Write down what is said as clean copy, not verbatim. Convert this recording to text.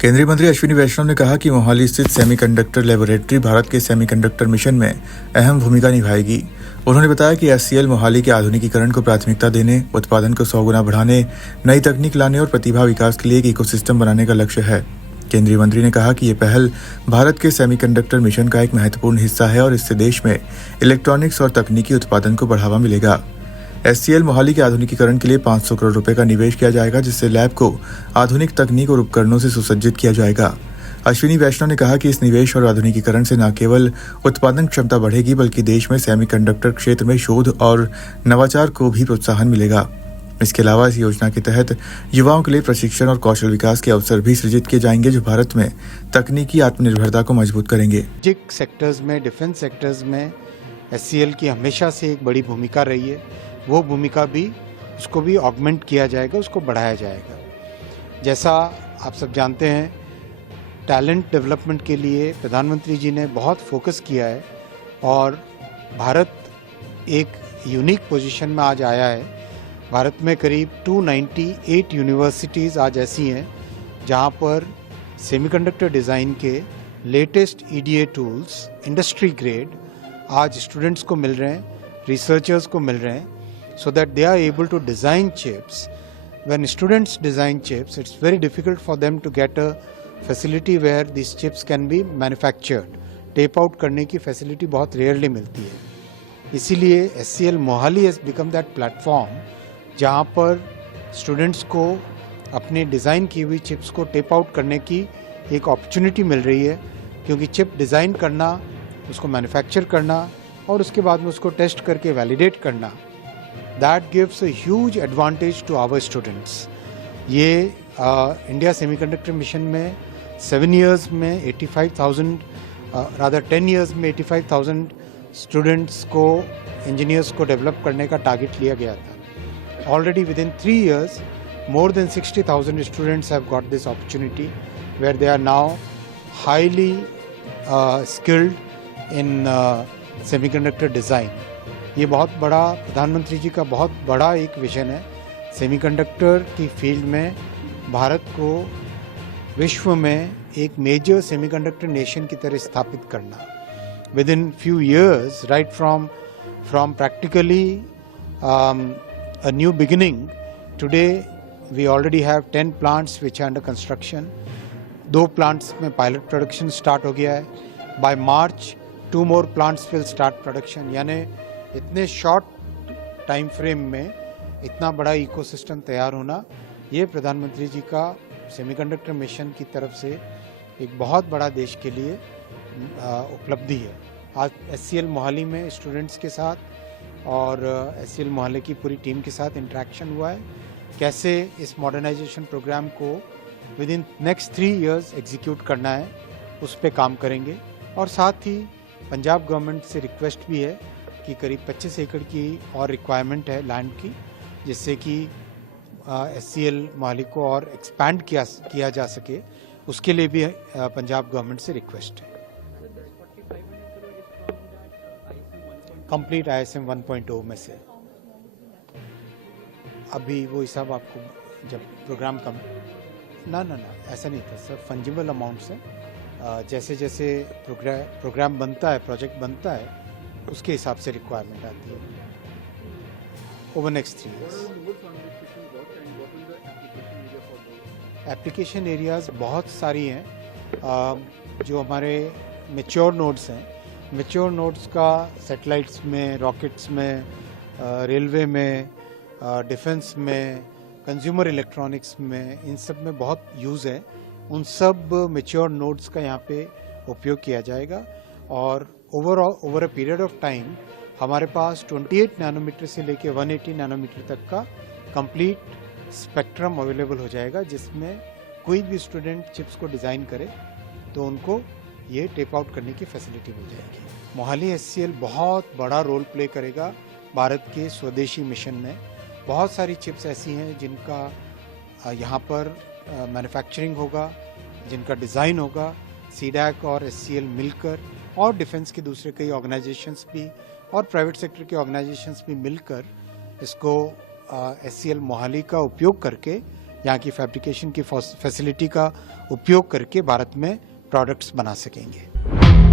केंद्रीय मंत्री अश्विनी वैष्णव ने कहा कि मोहाली स्थित सेमीकंडक्टर लैबोरेटरी भारत के सेमीकंडक्टर मिशन में अहम भूमिका निभाएगी। उन्होंने बताया कि एससीएल मोहाली के आधुनिकीकरण को प्राथमिकता देने, उत्पादन को 100 गुना बढ़ाने, नई तकनीक लाने और प्रतिभा विकास के लिए एक इकोसिस्टम बनाने का लक्ष्य है। केंद्रीय मंत्री ने कहा कि ये पहल भारत के सेमीकंडक्टर मिशन का एक महत्वपूर्ण हिस्सा है और इससे देश में इलेक्ट्रॉनिक्स और तकनीकी उत्पादन को बढ़ावा मिलेगा। एससीएल मोहाली के आधुनिकीकरण के लिए 500 करोड़ रुपए का निवेश किया जाएगा, जिससे लैब को आधुनिक तकनीक और उपकरणों से सुसज्जित किया जाएगा। अश्विनी वैष्णव ने कहा कि इस निवेश और आधुनिकीकरण से न केवल उत्पादन क्षमता बढ़ेगी, बल्कि देश में सेमीकंडक्टर क्षेत्र में शोध और नवाचार को भी प्रोत्साहन मिलेगा। इसके अलावा इस योजना के तहत युवाओं के लिए प्रशिक्षण और कौशल विकास के अवसर भी सृजित किए जाएंगे, जो भारत में तकनीकी आत्मनिर्भरता को मजबूत करेंगे। सेक्टर्स में, डिफेंस सेक्टर्स में एससीएल की हमेशा से एक बड़ी भूमिका रही है। वो भूमिका भी उसको भी ऑगमेंट किया जाएगा, उसको बढ़ाया जाएगा। जैसा आप सब जानते हैं, टैलेंट डेवलपमेंट के लिए प्रधानमंत्री जी ने बहुत फोकस किया है और भारत एक यूनिक पोजीशन में आज आया है। भारत में करीब 298 यूनिवर्सिटीज़ आज ऐसी हैं जहां पर सेमीकंडक्टर डिज़ाइन के latest EDA tools industry grade आज स्टूडेंट्स को मिल रहे हैं, रिसर्चर्स को मिल रहे हैं, so that they are able to design chips. When students design chips, it's very difficult for them to get a facility where these chips can be manufactured. Tape out करने की facility बहुत rarely मिलती है। इसीलिए SCL Mohali has become that platform जहाँ पर students को अपने डिज़ाइन की हुई चिप्स को टेप आउट करने की एक अपॉर्चुनिटी मिल रही है, क्योंकि चिप डिज़ाइन करना, उसको मैन्युफैक्चर करना और उसके बाद में उसको टेस्ट करके वैलिडेट करना, that gives a huge advantage to our students. ये इंडिया सेमीकंडक्टर मिशन में 7 years में 85,000 rather 10 years में 85,000 स्टूडेंट्स को, इंजीनियर्स को डेवलप करने का टारगेट लिया गया था। Already within 3 years, more than 60,000 students have got this opportunity where they are now highly skilled in semiconductor design. ये बहुत बड़ा, प्रधानमंत्री जी का बहुत बड़ा एक विजन है सेमीकंडक्टर की फील्ड में भारत को विश्व में एक मेजर सेमीकंडक्टर नेशन की तरह स्थापित करना। Within few years, right from practically a new beginning, today we already have 10 plants which are under construction. 2 plants में पायलट प्रोडक्शन स्टार्ट हो गया है। By March 2 more plants will start production. यानी इतने शॉर्ट टाइम फ्रेम में इतना बड़ा ecosystem तैयार होना, ये प्रधानमंत्री जी का सेमीकंडक्टर मिशन की तरफ से एक बहुत बड़ा देश के लिए उपलब्धि है। आज एससीएल मोहाली में स्टूडेंट्स के साथ और एससीएल मोहाली की पूरी टीम के साथ इंटरेक्शन हुआ है, कैसे इस मॉडर्नाइजेशन प्रोग्राम को with in next 3 years execute करना है, उस पर काम करेंगे। और साथ ही पंजाब गवर्नमेंट से रिक्वेस्ट भी है कि करीब 25 एकड़ की और रिक्वायरमेंट है लैंड की, जिससे कि एससीएल मोहाली को और एक्सपैंड किया जा सके, उसके लिए भी पंजाब गवर्नमेंट से रिक्वेस्ट है। कंप्लीट ISM 1.0 में से अभी वो हिसाब आपको जब प्रोग्राम कम ना ऐसा नहीं था सर, फंजिबल अमाउंट्स है। जैसे जैसे प्रोग्राम बनता है, प्रोजेक्ट बनता है, उसके हिसाब से रिक्वायरमेंट आती है over next 3 years। Application areas बहुत सारी हैं। जो हमारे मैच्योर नोड्स हैं, मैच्योर नोड्स का सैटेलाइट्स में, रॉकेट्स में, रेलवे में, डिफेंस में, कंज्यूमर इलेक्ट्रॉनिक्स में, इन सब में बहुत यूज़ है। उन सब मैच्योर नोड्स का यहाँ पे उपयोग किया जाएगा और over a period of time हमारे पास 28 नैनोमीटर से लेके 180 नैनोमीटर तक का कंप्लीट स्पेक्ट्रम अवेलेबल हो जाएगा, जिसमें कोई भी स्टूडेंट चिप्स को डिज़ाइन करे तो उनको ये टेप आउट करने की फैसिलिटी मिल जाएगी। मोहाली एससीएल बहुत बड़ा रोल प्ले करेगा भारत के स्वदेशी मिशन में। बहुत सारी चिप्स ऐसी हैं जिनका यहाँ पर मैन्युफैक्चरिंग होगा, जिनका डिज़ाइन होगा। सीडैक और एससीएल मिलकर और डिफेंस के दूसरे कई ऑर्गेनाइजेशंस भी और प्राइवेट सेक्टर के ऑर्गेनाइजेशंस भी मिलकर इसको एससीएल मोहाली का उपयोग करके यहाँ की फैब्रिकेशन की फैसिलिटी का उपयोग करके भारत में प्रोडक्ट्स बना सकेंगे।